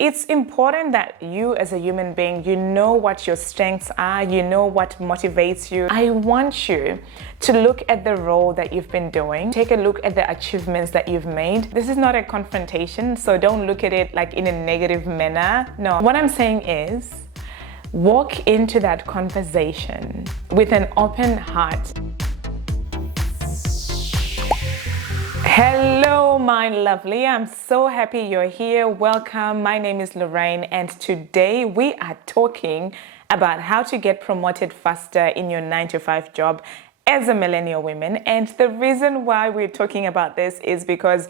It's important that you as a human being, you know what your strengths are, you know what motivates you. I want you to look at the role that you've been doing, take a look at the achievements that you've made. This is not a confrontation, so don't look at it like in a negative manner. No, what I'm saying is walk into that conversation with an open heart. Hello, my lovely. I'm so happy you're here. Welcome. My name is Lorraine, and today we are talking about how to get promoted faster in your 9-to-5 job as a millennial woman. And the reason why we're talking about this is because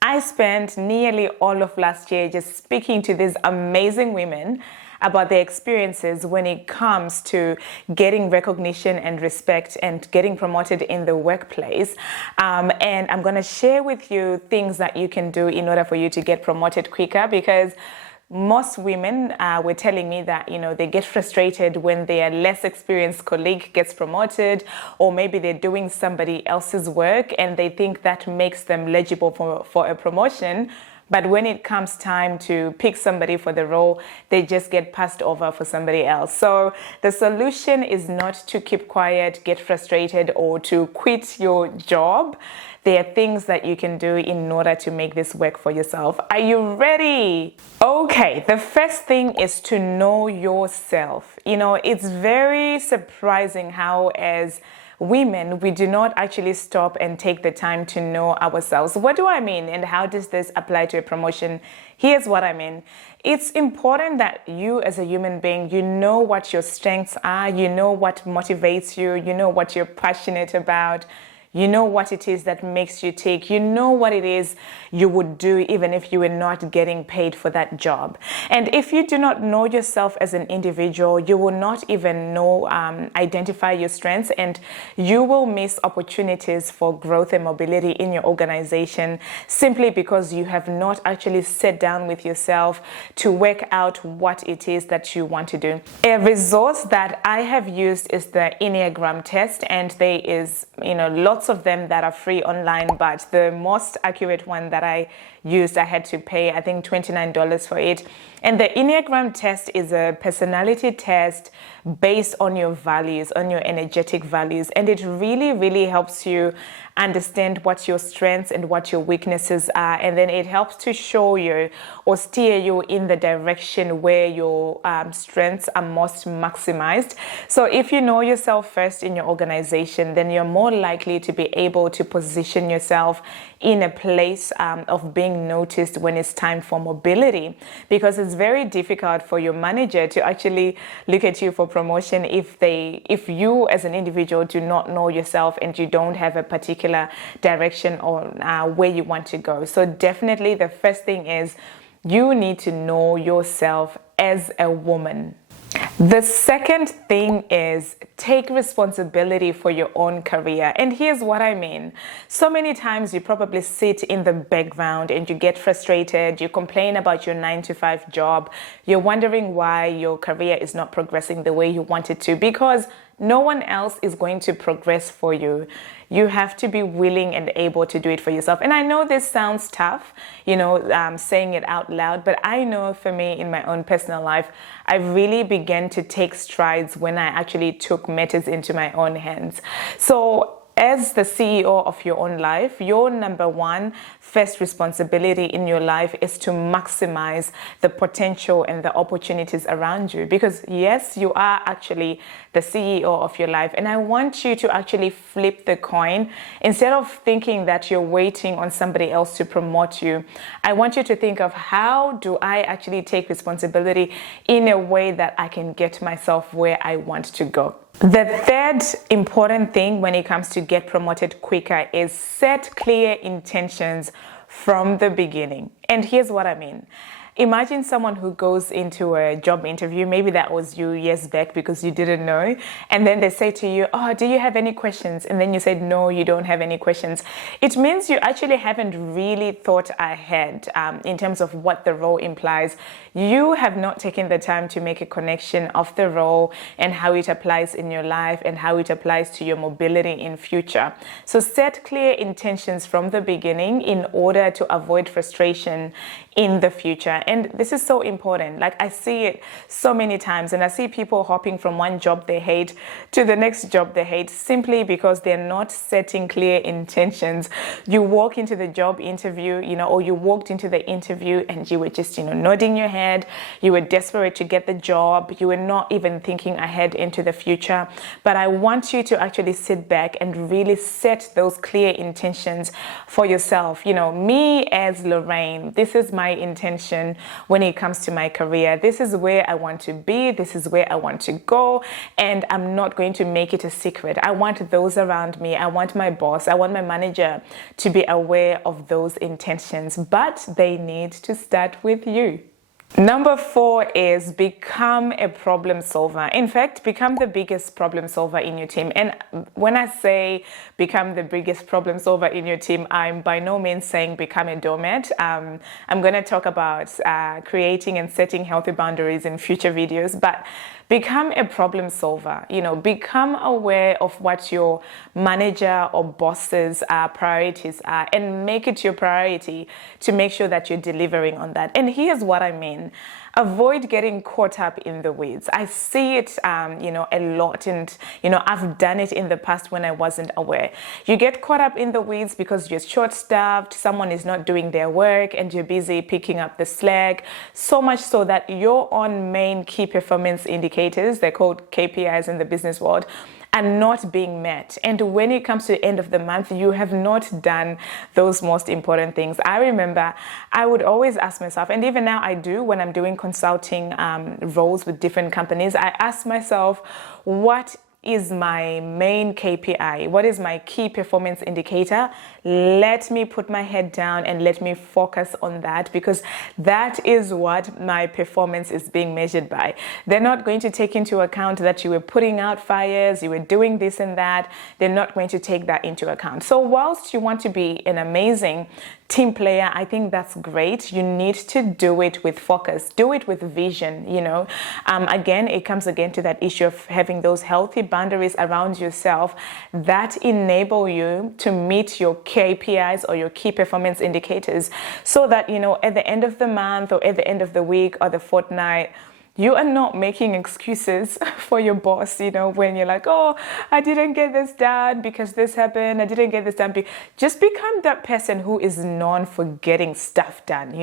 I spent nearly all of last year just speaking to these amazing women about their experiences when it comes to getting recognition and respect and getting promoted in the workplace. And I'm going to share with you things that you can do in order for you to get promoted quicker, because most women were telling me that, they get frustrated when their less experienced colleague gets promoted, or maybe they're doing somebody else's work and they think that makes them eligible for a promotion. But when it comes time to pick somebody for the role, they just get passed over for somebody else. So the solution is not to keep quiet, get frustrated, or to quit your job. There are things that you can do in order to make this work for yourself. Are you ready? Okay, the first thing is to know yourself. It's very surprising how, as women, we do not actually stop and take the time to know ourselves. What do I mean, and how does this apply to a promotion? Here's what I mean. It's important that you as a human being, you know what your strengths are, you know what motivates you, you know what you're passionate about, you know what it is that makes you tick. You know what it is you would do even if you were not getting paid for that job. And if you do not know yourself as an individual, you will not even identify your strengths, and you will miss opportunities for growth and mobility in your organization simply because you have not actually sat down with yourself to work out what it is that you want to do. A resource that I have used is the Enneagram test, and there is, lots of them that are free online, but the most accurate one that I used, I had to pay, I think, $29 for it. And the Enneagram test is a personality test based on your values, on your energetic values. And it really, really helps you understand what your strengths and what your weaknesses are. And then it helps to show you or steer you in the direction where your strengths are most maximized. So if you know yourself first in your organization, then you're more likely to be able to position yourself in a place of being noticed when it's time for mobility, because it's very difficult for your manager to actually look at you for promotion if you as an individual do not know yourself and you don't have a particular direction or where you want to go. So definitely the first thing is you need to know yourself as a woman. The second thing is take responsibility for your own career. And here's what I mean. So many times you probably sit in the background and you get frustrated, you complain about your 9-to-5 job, you're wondering why your career is not progressing the way you want it to, because no one else is going to progress for you. You have to be willing and able to do it for yourself. And I know this sounds tough, saying it out loud, but I know for me in my own personal life, I really began to take strides when I actually took matters into my own hands. So as the CEO of your own life, your number one first responsibility in your life is to maximize the potential and the opportunities around you. Because yes, you are actually the CEO of your life. And I want you to actually flip the coin. Instead of thinking that you're waiting on somebody else to promote you, I want you to think of, how do I actually take responsibility in a way that I can get myself where I want to go? The third important thing when it comes to get promoted quicker is set clear intentions from the beginning. And here's what I mean. Imagine someone who goes into a job interview, maybe that was you years back because you didn't know, and then they say to you, oh, do you have any questions? And then you said, no, you don't have any questions. It means you actually haven't really thought ahead in terms of what the role implies. You have not taken the time to make a connection of the role and how it applies in your life and how it applies to your mobility in future. So set clear intentions from the beginning in order to avoid frustration in the future. And this is so important. Like, I see it so many times, and I see people hopping from one job they hate to the next job they hate simply because they're not setting clear intentions. You walk into the job interview, or you walked into the interview and you were just, nodding your head. You were desperate to get the job. You were not even thinking ahead into the future. But I want you to actually sit back and really set those clear intentions for yourself. Me as Lorraine, this is my intention when it comes to my career. This is where I want to be. This is where I want to go. And I'm not going to make it a secret. I want those around me. I want my boss. I want my manager to be aware of those intentions. But they need to start with you. Number 4 is become a problem solver. In fact, become the biggest problem solver in your team. And when I say become the biggest problem solver in your team, I'm by no means saying become a doormat. I'm going to talk about creating and setting healthy boundaries in future videos, but become a problem solver. Become aware of what your manager or boss's priorities are, and make it your priority to make sure that you're delivering on that. And here's what I mean. Avoid getting caught up in the weeds. I see it, a lot, and, I've done it in the past when I wasn't aware. You get caught up in the weeds because you're short-staffed, someone is not doing their work, and you're busy picking up the slack, so much so that your own main key performance indicators, they're called KPIs in the business world, are not being met. And when it comes to the end of the month, you have not done those most important things. I remember I would always ask myself, and even now I do when I'm doing consulting roles with different companies, I ask myself, what is my main KPI? What is my key performance indicator? Let me put my head down and let me focus on that, because that is what my performance is being measured by. They're not going to take into account that you were putting out fires, you were doing this and that. They're not going to take that into account. So whilst you want to be an amazing team player, I think that's great. You need to do it with focus, do it with vision. Again, it comes again to that issue of having those healthy boundaries around yourself that enable you to meet your KPIs or your key performance indicators, so that at the end of the month or at the end of the week or the fortnight, you are not making excuses for your boss, when you're like, oh, I didn't get this done because this happened. I didn't get this done. Just become that person who is known for getting stuff done.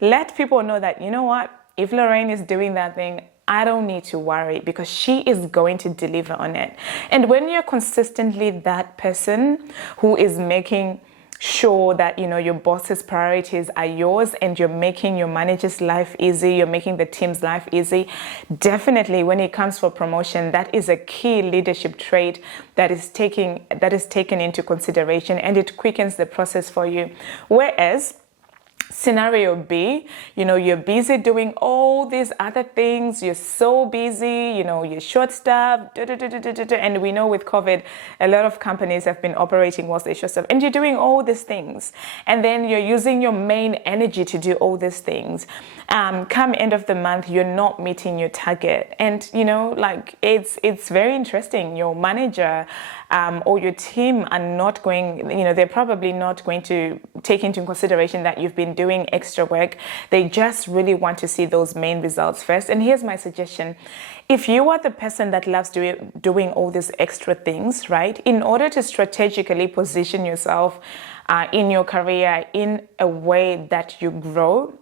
Let people know that, what, if Lorraine is doing that thing, I don't need to worry because she is going to deliver on it. And when you're consistently that person who is making sure that your boss's priorities are yours, and you're making your manager's life easy, you're making the team's life easy, definitely when it comes for promotion, that is a key leadership trait that is taken into consideration, and it quickens the process for you. Whereas scenario B, you're busy doing all these other things. You're so busy, you're short-staffed, and we know with COVID, a lot of companies have been operating whilst they're short-staffed, and you're doing all these things, and then you're using your main energy to do all these things. Come end of the month, you're not meeting your target, and it's very interesting. Your manager or your team are not going, they're probably not going to take into consideration that you've been doing extra work. They just really want to see those main results first. And here's my suggestion. If you are the person that loves doing all these extra things, right, in order to strategically position yourself in your career in a way that you grow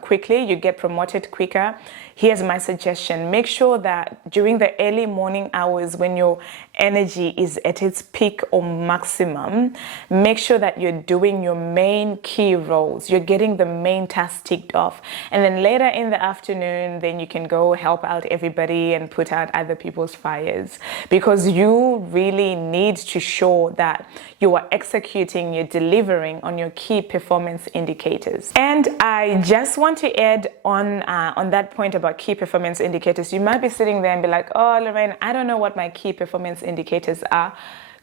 quickly, you get promoted quicker, here's my suggestion. Make sure that during the early morning hours when your energy is at its peak or maximum, make sure that you're doing your main key roles. You're getting the main tasks ticked off. And then later in the afternoon, then you can go help out everybody and put out other people's fires, because you really need to show that you are executing, you're delivering on your key performance indicators. And I just want to add on that point about key performance indicators. You might be sitting there and be like, oh, Lorraine, I don't know what my key performance indicators are.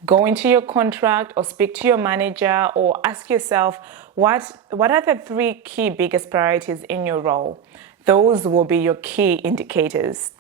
Go into your contract or speak to your manager or ask yourself, what are the 3 key biggest priorities in your role? Those will be your key indicators.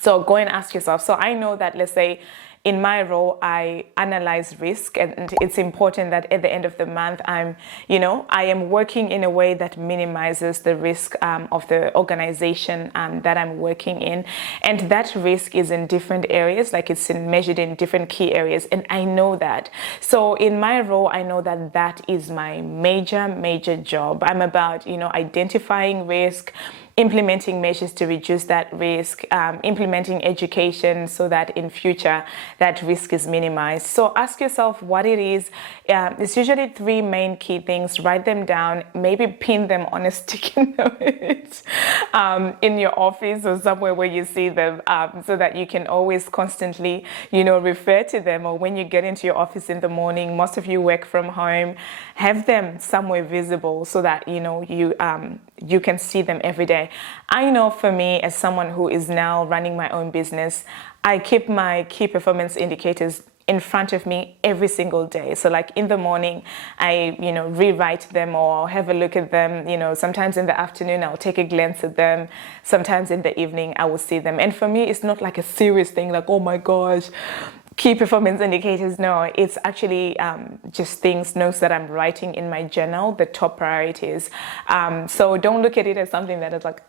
So go and ask yourself. So I know that, let's say, in my role, I analyze risk, and it's important that at the end of the month, I am working in a way that minimizes the risk of the organization that I'm working in. And that risk is in different areas, like it's measured in different key areas. And I know that. So in my role, I know that that is my major job. I'm about, identifying risk, implementing measures to reduce that risk, implementing education so that in future that risk is minimized. So ask yourself what it is. It's usually 3 main key things. Write them down, maybe pin them on a sticky note in your office or somewhere where you see them, so that you can always constantly, refer to them. Or when you get into your office in the morning, most of you work from home, have them somewhere visible so that, you can see them every day. I know for me, as someone who is now running my own business, I keep my key performance indicators in front of me every single day. So like in the morning, I, rewrite them or have a look at them. Sometimes in the afternoon, I'll take a glance at them. Sometimes in the evening, I will see them. And for me, it's not like a serious thing like, oh my gosh, key performance indicators. No, it's actually just notes that I'm writing in my journal, the top priorities. So don't look at it as something that is like,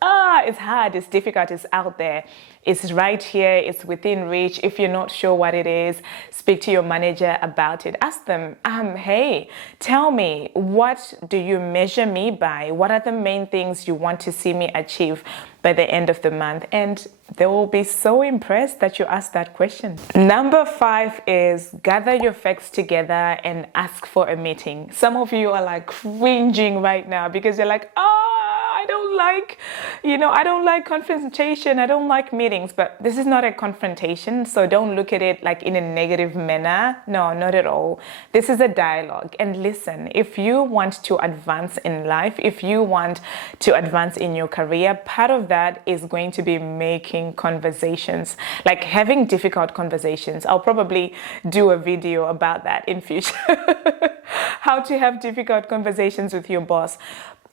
it's hard, it's difficult, it's out there. It's right here, it's within reach. If you're not sure what it is, speak to your manager about it. Ask them, hey, tell me, what do you measure me by? What are the main things you want to see me achieve by the end of the month? And they will be so impressed that you asked that question. Number 5 is gather your facts together and ask for a meeting. Some of you are like cringing right now because you're like, I don't like confrontation. I don't like meetings, but this is not a confrontation. So don't look at it like in a negative manner. No, not at all. This is a dialogue. And listen, if you want to advance in life, if you want to advance in your career, part of that is going to be making conversations, like having difficult conversations. I'll probably do a video about that in future. How to have difficult conversations with your boss.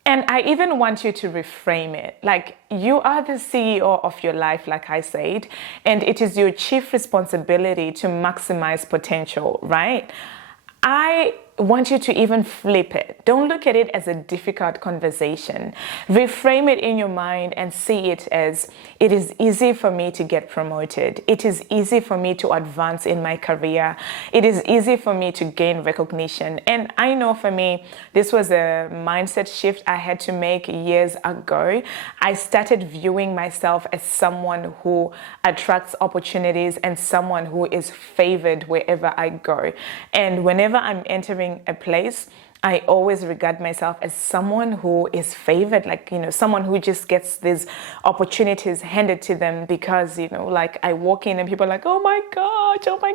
And I even want you to reframe it. Like, you are the CEO of your life, like I said, and it is your chief responsibility to maximize potential, right? I want you to even flip it. Don't look at it as a difficult conversation. Reframe it in your mind and see it as, it is easy for me to get promoted. It is easy for me to advance in my career. It is easy for me to gain recognition. And I know for me, this was a mindset shift I had to make years ago. I started viewing myself as someone who attracts opportunities and someone who is favored wherever I go. And whenever I'm entering a place, I always regard myself as someone who is favored, like, someone who just gets these opportunities handed to them because, like I walk in and people are like, oh my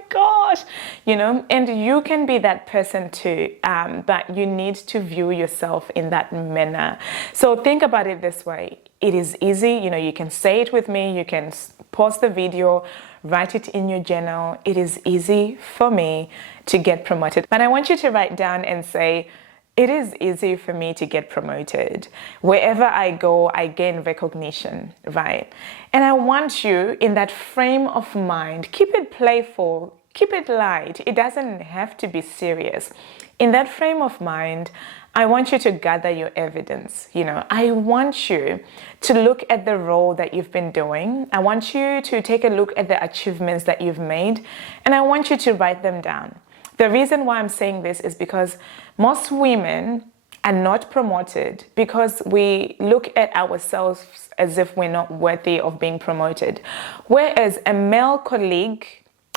gosh, and you can be that person too, but you need to view yourself in that manner. So think about it this way. It is easy, you can say it with me, you can pause the video, write it in your journal. It is easy for me to get promoted. But I want you to write down and say, it is easy for me to get promoted. Wherever I go, I gain recognition, right? And I want you in that frame of mind, keep it playful, keep it light. It doesn't have to be serious. In that frame of mind, I want you to gather your evidence. I want you to look at the role that you've been doing. I want you to take a look at the achievements that you've made, and I want you to write them down. The reason why I'm saying this is because most women are not promoted because we look at ourselves as if we're not worthy of being promoted. Whereas a male colleague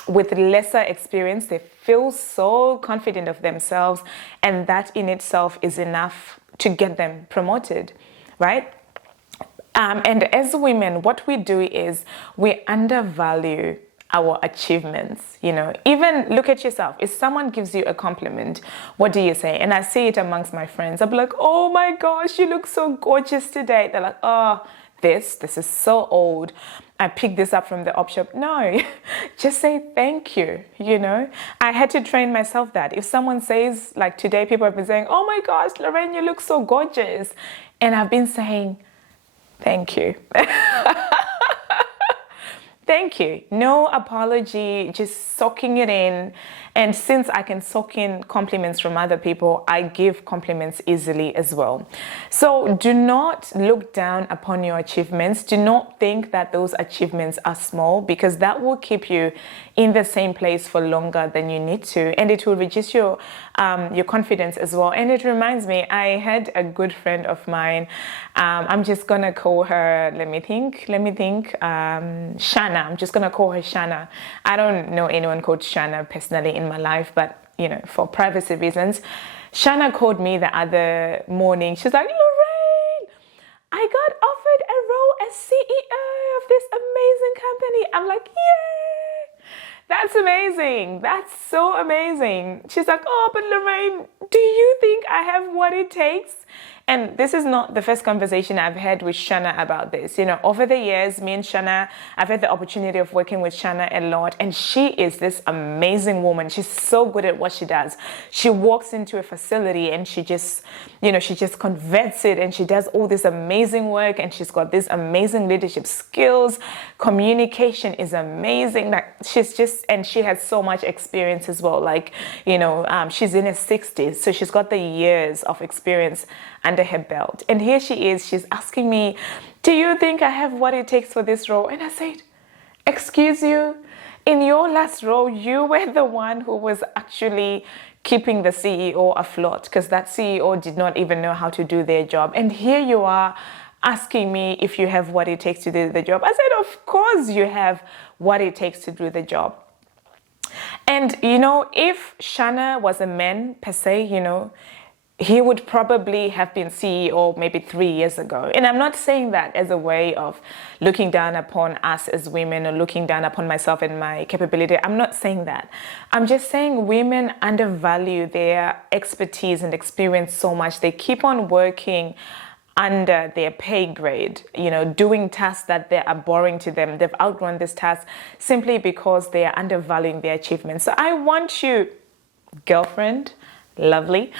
with lesser experience, they feel so confident of themselves, and that in itself is enough to get them promoted, right? And as women, what we do is we undervalue our achievements. Even look at yourself. If someone gives you a compliment, what do you say? And I see it amongst my friends. I'll be like, oh my gosh, you look so gorgeous today. They're like, oh, this is so old. I picked this up from the op shop. No, just say thank you. I had to train myself that. If someone says, like today, people have been saying, oh my gosh, Lorraine, you look so gorgeous. And I've been saying, thank you. Thank you. No apology, just soaking it in. And since I can soak in compliments from other people, I give compliments easily as well. So do not look down upon your achievements. Do not think that those achievements are small, because that will keep you in the same place for longer than you need to. And it will reduce your confidence as well. And it reminds me, I had a good friend of mine. I'm just going to call her, let me think, Shana. I'm just going to call her Shana. I don't know anyone called Shana personally in my life, but, for privacy reasons. Shana called me the other morning. She's like, Lorraine, I got offered a role as CEO of this amazing company. I'm like, yeah, that's amazing. That's so amazing. She's like, oh, but Lorraine, do you think I have what it takes? And this is not the first conversation I've had with Shana about this. Over the years, me and Shana, I've had the opportunity of working with Shana a lot. And she is this amazing woman. She's so good at what she does. She walks into a facility and she just converts it, and she does all this amazing work, and she's got these amazing leadership skills. Communication is amazing. And she has so much experience as well. She's in her 60s, so she's got the years of experience under her belt. And here she is, she's asking me, do you think I have what it takes for this role? And I said, excuse you, in your last role, you were the one who was actually keeping the CEO afloat, because that CEO did not even know how to do their job. And here you are asking me if you have what it takes to do the job. I said, of course you have what it takes to do the job. And, if Shana was a man per se, he would probably have been CEO maybe 3 years ago. And I'm not saying that as a way of looking down upon us as women or looking down upon myself and my capability. I'm not saying that. I'm just saying women undervalue their expertise and experience so much. They keep on working under their pay grade, doing tasks that they are boring to them. They've outgrown this task simply because they are undervaluing their achievements. So I want you, girlfriend, lovely,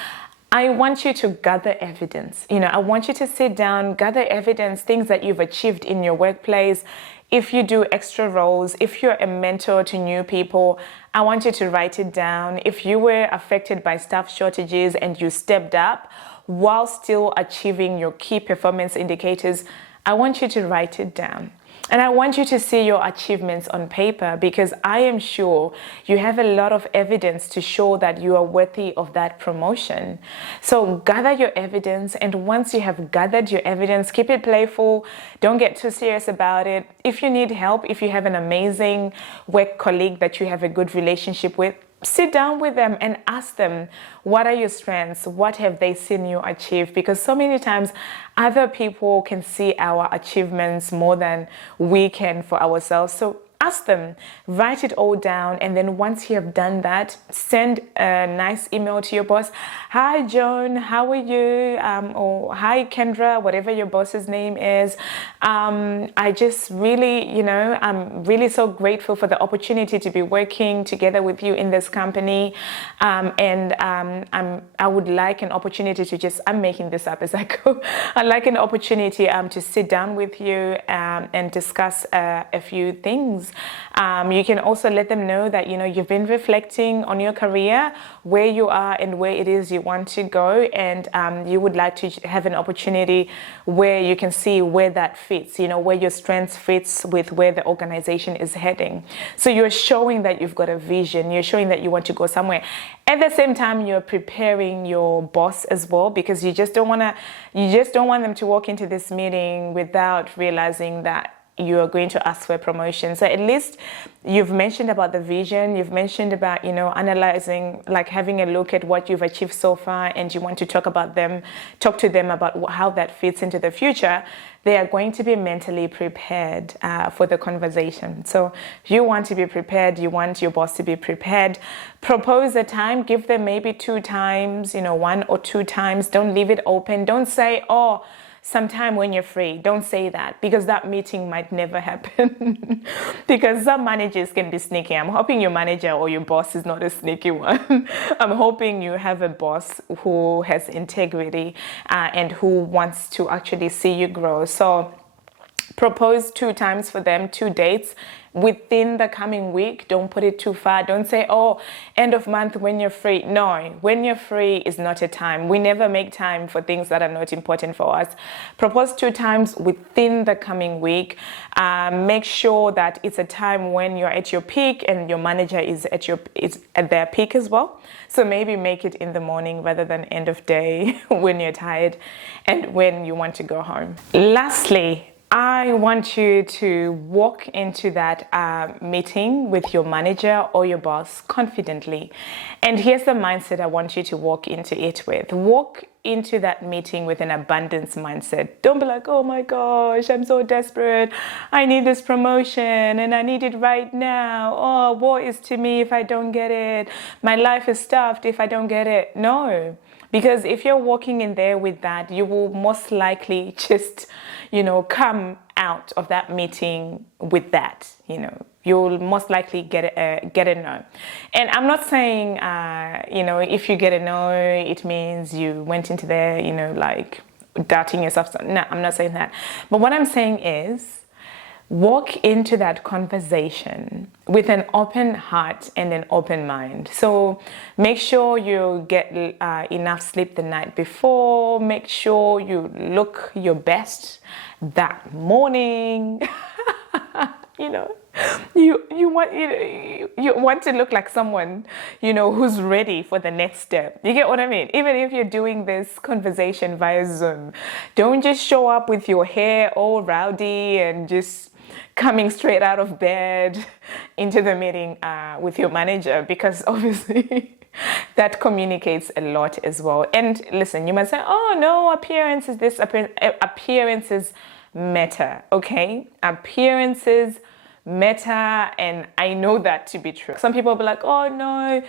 I want you to gather evidence. I want you to sit down, gather evidence, things that you've achieved in your workplace. If you do extra roles, if you're a mentor to new people, I want you to write it down. If you were affected by staff shortages and you stepped up while still achieving your key performance indicators, I want you to write it down. And I want you to see your achievements on paper, because I am sure you have a lot of evidence to show that you are worthy of that promotion. So gather your evidence, and once you have gathered your evidence, keep it playful. Don't get too serious about it. If you need help, if you have an amazing work colleague that you have a good relationship with, sit down with them and ask them, what are your strengths? What have they seen you achieve? Because so many times other people can see our achievements more than we can for ourselves. So ask them, write it all down, and then once you have done that, send a nice email to your boss. Hi, Joan, how are you? Or hi, Kendra, whatever your boss's name is. I just really, I'm really so grateful for the opportunity to be working together with you in this company. I would like an opportunity to I'm making this up as I go. I'd like an opportunity to sit down with you and discuss a few things. You can also let them know that, you've been reflecting on your career, where you are and where it is you want to go. And you would like to have an opportunity where you can see where that fits, where your strengths fits with where the organization is heading. So you're showing that you've got a vision. You're showing that you want to go somewhere. At the same time, you're preparing your boss as well, because you just don't want them to walk into this meeting without realizing that you are going to ask for a promotion. So at least you've mentioned about the vision, you've mentioned about, analyzing, like having a look at what you've achieved so far, and you want to talk to them about how that fits into the future. They are going to be mentally prepared for the conversation. So you want to be prepared, you want your boss to be prepared. Propose a time, give them maybe 2 times, 1 or 2 times. Don't leave it open. Don't say, oh, sometime when you're free. Don't say that, because that meeting might never happen. Because some managers can be sneaky. I'm hoping your manager or your boss is not a sneaky one. I'm hoping you have a boss who has integrity and who wants to actually see you grow. So Propose 2 times for them, 2 dates within the coming week. Don't put it too far. Don't say, oh, end of month when you're free. No, when you're free is not a time. We never make time for things that are not important for us. Propose 2 times within the coming week. Make sure that it's a time when you're at your peak and your manager is at their peak as well. So maybe make it in the morning rather than end of day when you're tired and when you want to go home. Lastly, I want you to walk into that meeting with your manager or your boss confidently. And here's the mindset I want you to walk into it with. Walk into that meeting with an abundance mindset. Don't be like, oh my gosh, I'm so desperate. I need this promotion and I need it right now. Oh, woe is to me if I don't get it. My life is stuffed if I don't get it. No. Because if you're walking in there with that, you will most likely just, come out of that meeting with that, You'll most likely get a no. And I'm not saying, if you get a no, it means you went into there, like doubting yourself. No, I'm not saying that. But what I'm saying is, walk into that conversation with an open heart and an open mind. So make sure you get enough sleep the night before. Make sure you look your best that morning. You want to look like someone, who's ready for the next step. You get what I mean? Even if you're doing this conversation via Zoom, don't just show up with your hair all rowdy and just coming straight out of bed into the meeting with your manager, because obviously that communicates a lot as well. And listen, you might say, oh no, appearances matter, okay? Appearances matter, and I know that to be true. Some people will be like, oh no,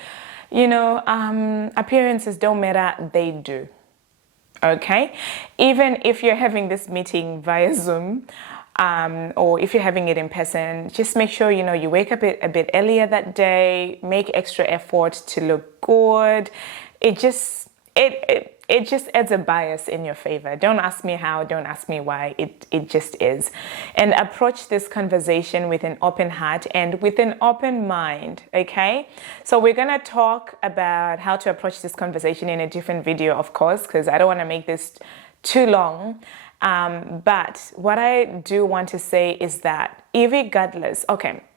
appearances don't matter. They do, okay? Even if you're having this meeting via Zoom, or if you're having it in person, just make sure, you wake up a bit earlier that day, make extra effort to look good. It just adds a bias in your favor. Don't ask me how, don't ask me why, it just is. And approach this conversation with an open heart and with an open mind, okay? So we're gonna talk about how to approach this conversation in a different video, of course, because I don't wanna make this too long. But what I do want to say is that regardless,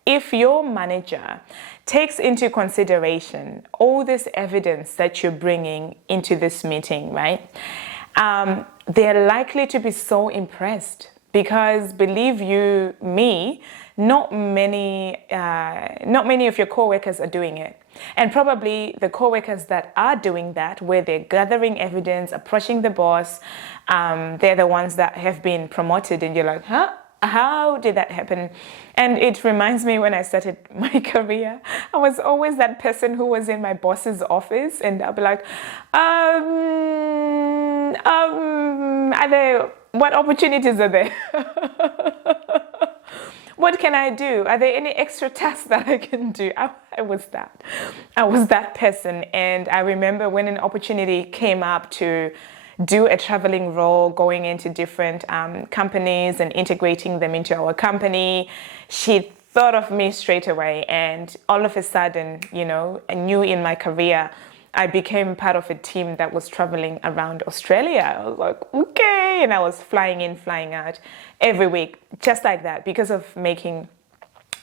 if your manager takes into consideration all this evidence that you're bringing into this meeting, right? They're likely to be so impressed, because believe you me, not many of your coworkers are doing it. And probably the coworkers that are doing that, where they're gathering evidence, approaching the boss, they're the ones that have been promoted, and you're like, huh? How did that happen? And it reminds me when I started my career, I was always that person who was in my boss's office, and I'll be like, what opportunities are there? What can I do? Are there any extra tasks that I can do? I was that person. And I remember when an opportunity came up to do a traveling role, going into different companies and integrating them into our company, she thought of me straight away. And all of a sudden, I knew in my career, I became part of a team that was traveling around Australia. I was like, okay. And I was flying in, flying out every week, just like that, because of making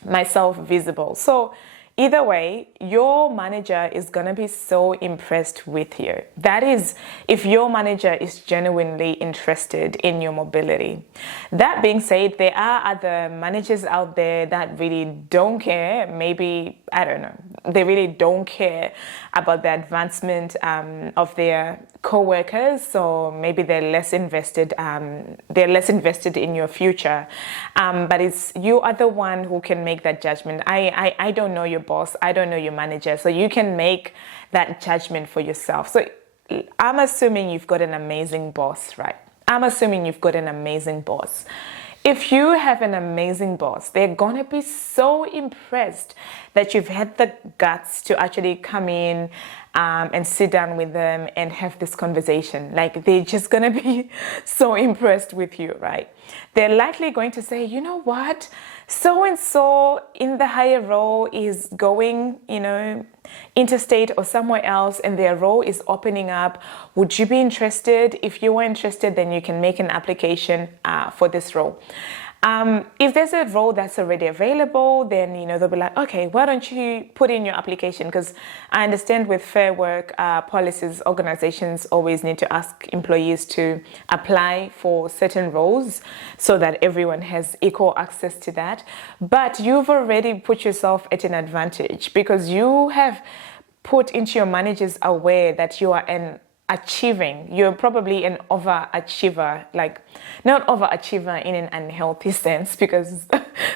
myself visible. So either way, your manager is going to be so impressed with you. That is, if your manager is genuinely interested in your mobility. That being said, there are other managers out there that really don't care. Maybe, I don't know, they really don't care about the advancement of their co-workers, so maybe they're less invested in your future, but it's you are the one who can make that judgment. I don't know your boss, I don't know your manager, so you can make that judgment for yourself. So I'm assuming you've got an amazing boss, right? I'm assuming you've got an amazing boss. If you have an amazing boss, they're gonna be so impressed that you've had the guts to actually come in and sit down with them and have this conversation. Like, they're just gonna be so impressed with you, right? They're likely going to say, you know what, so and so in the higher role is going, interstate or somewhere else, and their role is opening up. Would you be interested? If you are interested, then you can make an application for this role. If there's a role that's already available, then they'll be like, okay, why don't you put in your application? Because I understand with fair work policies, organizations always need to ask employees to apply for certain roles so that everyone has equal access to that. But you've already put yourself at an advantage because you have put into your managers aware that you are you're probably an overachiever, like not overachiever in an unhealthy sense, because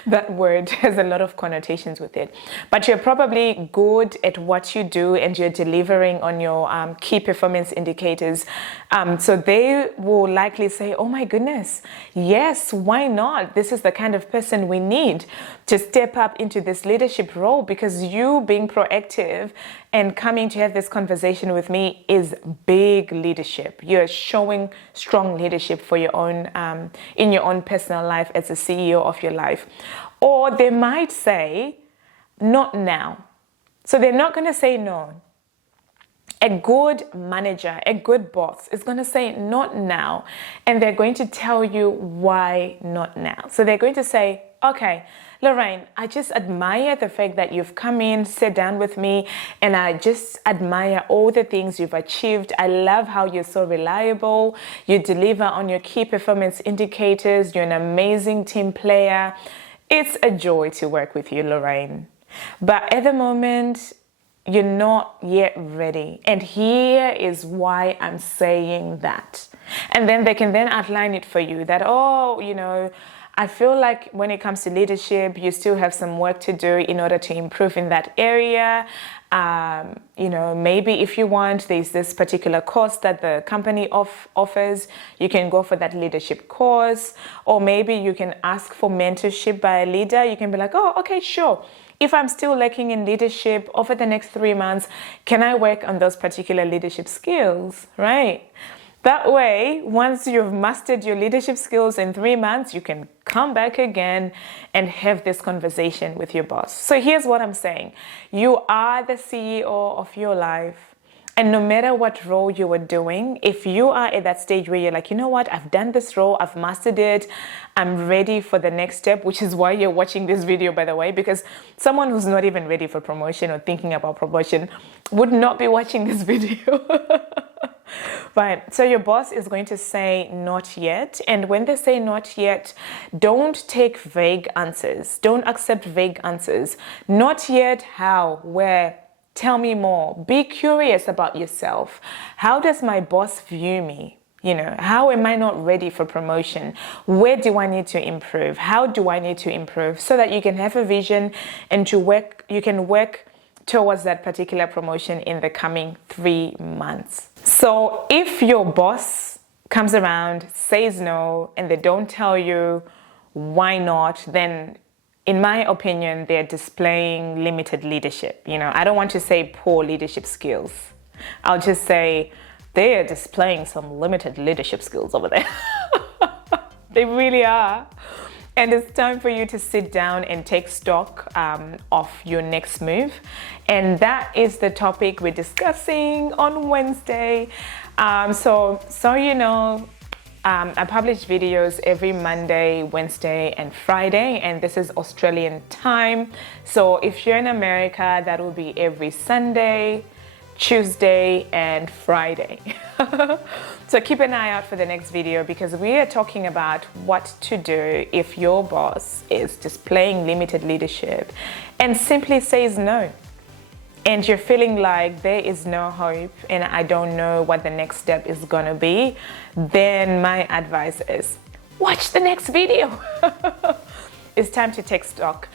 that word has a lot of connotations with it, but you're probably good at what you do and you're delivering on your key performance indicators. So they will likely say, oh my goodness, yes, why not? This is the kind of person we need to step up into this leadership role, because you being proactive and coming to have this conversation with me is big leadership. You're showing strong leadership for your own, in your own personal life as a CEO of your life. Or they might say, not now. So they're not going to say no. A good manager, a good boss is going to say not now. And they're going to tell you why not now. So they're going to say, okay, Lorraine, I just admire the fact that you've come in, sat down with me, and I just admire all the things you've achieved. I love how you're so reliable. You deliver on your key performance indicators. You're an amazing team player. It's a joy to work with you, Lorraine. But at the moment, you're not yet ready. And here is why I'm saying that. And then they can then outline it for you that, I feel like when it comes to leadership, you still have some work to do in order to improve in that area. Maybe if you want, there's this particular course that the company offers. You can go for that leadership course, or maybe you can ask for mentorship by a leader. You can be like, oh, okay, sure. If I'm still lacking in leadership over the next 3 months, can I work on those particular leadership skills, right? That way, once you've mastered your leadership skills in 3 months, you can come back again and have this conversation with your boss. So here's what I'm saying. You are the CEO of your life. And no matter what role you are doing, if you are at that stage where you're like, you know what, I've done this role, I've mastered it, I'm ready for the next step, which is why you're watching this video, by the way, because someone who's not even ready for promotion or thinking about promotion would not be watching this video. Right, so your boss is going to say not yet. And when they say not yet, don't take vague answers. Don't accept vague answers. Not yet, how, where? Tell me more. Be curious about yourself. How does my boss view me? How am I not ready for promotion? Where do I need to improve? How do I need to improve? So that you can have a vision and you can work towards that particular promotion in the coming 3 months. So if your boss comes around, says no, and they don't tell you why not, then in my opinion, they're displaying limited leadership. I don't want to say poor leadership skills. I'll just say they are displaying some limited leadership skills over there. They really are. And it's time for you to sit down and take stock of your next move. And that is the topic we're discussing on Wednesday. So you know, I publish videos every Monday, Wednesday, and Friday, and this is Australian time. So if you're in America, that will be every Sunday, Tuesday, and Friday. So keep an eye out for the next video, because we are talking about what to do if your boss is displaying limited leadership and simply says no. And you're feeling like there is no hope and I don't know what the next step is gonna be, then my advice is watch the next video. It's time to take stock.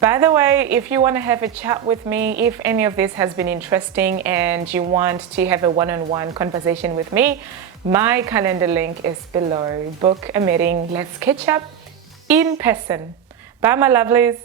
By the way, if you want to have a chat with me, if any of this has been interesting and you want to have a one-on-one conversation with me, my calendar link is below. Book a meeting. Let's catch up in person. Bye, my lovelies.